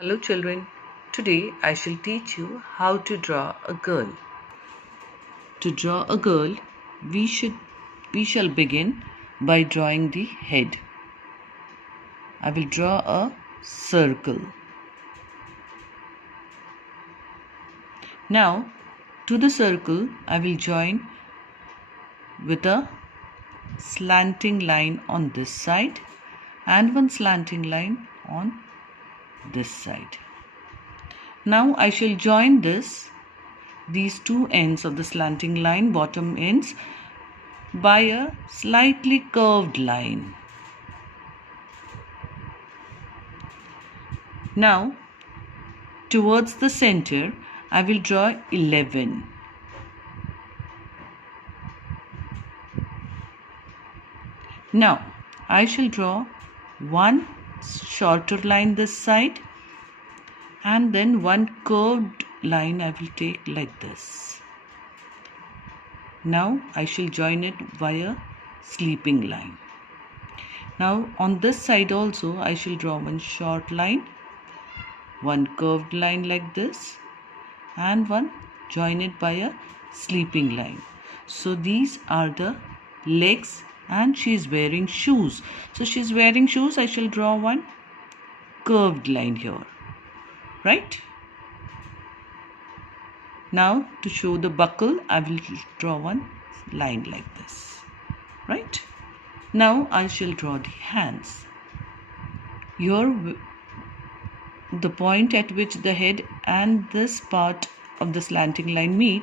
Hello children, today I shall teach you how to draw a girl. To draw a girl, we shall begin by drawing the head. I will draw a circle. Now, to the circle, I will join with a slanting line on this side and one slanting line on this side. Now I shall join these two ends of the slanting line, bottom ends, by a slightly curved line. Now towards the center I will draw 11. Now I shall draw one shorter line this side and then one curved line I will take like this. Now I shall join it by a sleeping line. Now on this side also I shall draw one short line, one curved line like this, and one join it by a sleeping line. So these are the legs, and she is wearing shoes. So she is wearing shoes. I shall draw one curved line here, right? Now to show the buckle, I will draw one line like this, right? Now I shall draw the hands. Here, the point at which the head and this part of the slanting line meet,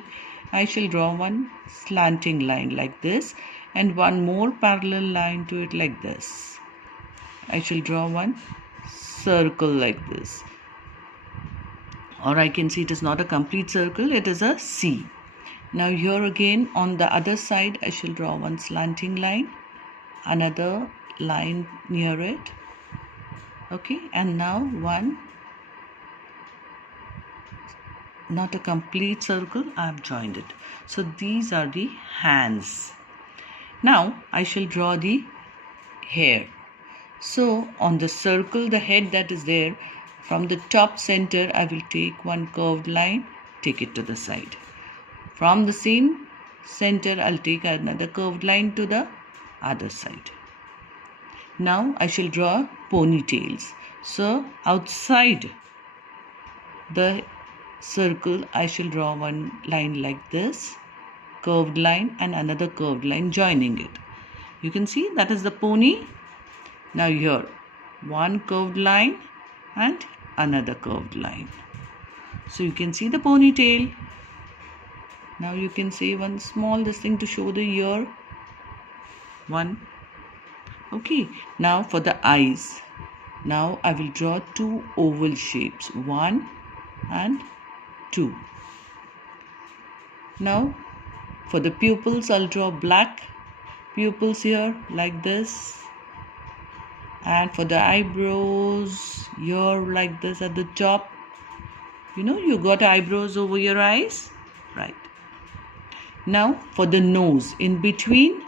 I shall draw one slanting line like this and one more parallel line to it like this. I shall draw one circle like this. Or I can see it is not a complete circle, it is a C. Now here again on the other side I shall draw one slanting line, another line near it. Okay, and now one, not a complete circle, I have joined it. So these are the hands. Now I shall draw the hair. So on the circle, the head that is there, from the top center I will take one curved line, take it to the side. From the same center I'll take another curved line to the other side. Now I shall draw ponytails. So outside the circle I shall draw one line like this, curved line, and another curved line joining it. You can see that is the pony. Now here one curved line and another curved line. So you can see the ponytail. Now you can say one small thing to show the ear. One. Okay. Now for the eyes. Now I will draw two oval shapes. 1 and 2. Now for the pupils I'll draw black pupils here like this. And for the eyebrows, here like this at the top. You know, you got eyebrows over your eyes, right? Now for the nose, in between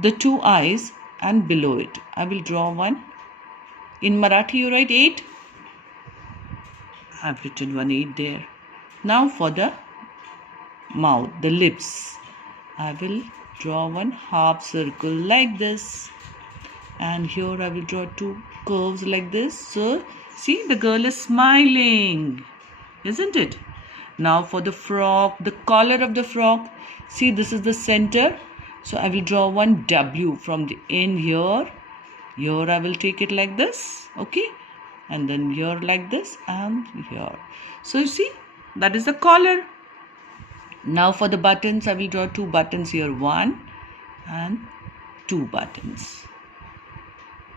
the two eyes and below it, I will draw one. In Marathi you write 8. I've written one 8 there. Now for the mouth, the lips, I will draw one half circle like this. And here I will draw two curves like this. So see, the girl is smiling, isn't it? Now for the frock, the collar of the frock, see this is the center. So I will draw one W from the end here. Here I will take it like this, okay? And then here like this and here. So you see, that is the collar. Now for the buttons, I will draw two buttons here, 1 and 2 buttons.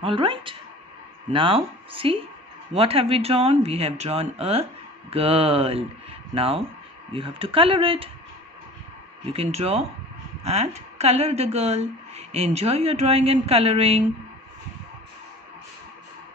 Alright, now see, what have we drawn? We have drawn a girl. Now you have to color it. You can draw and color the girl. Enjoy your drawing and coloring.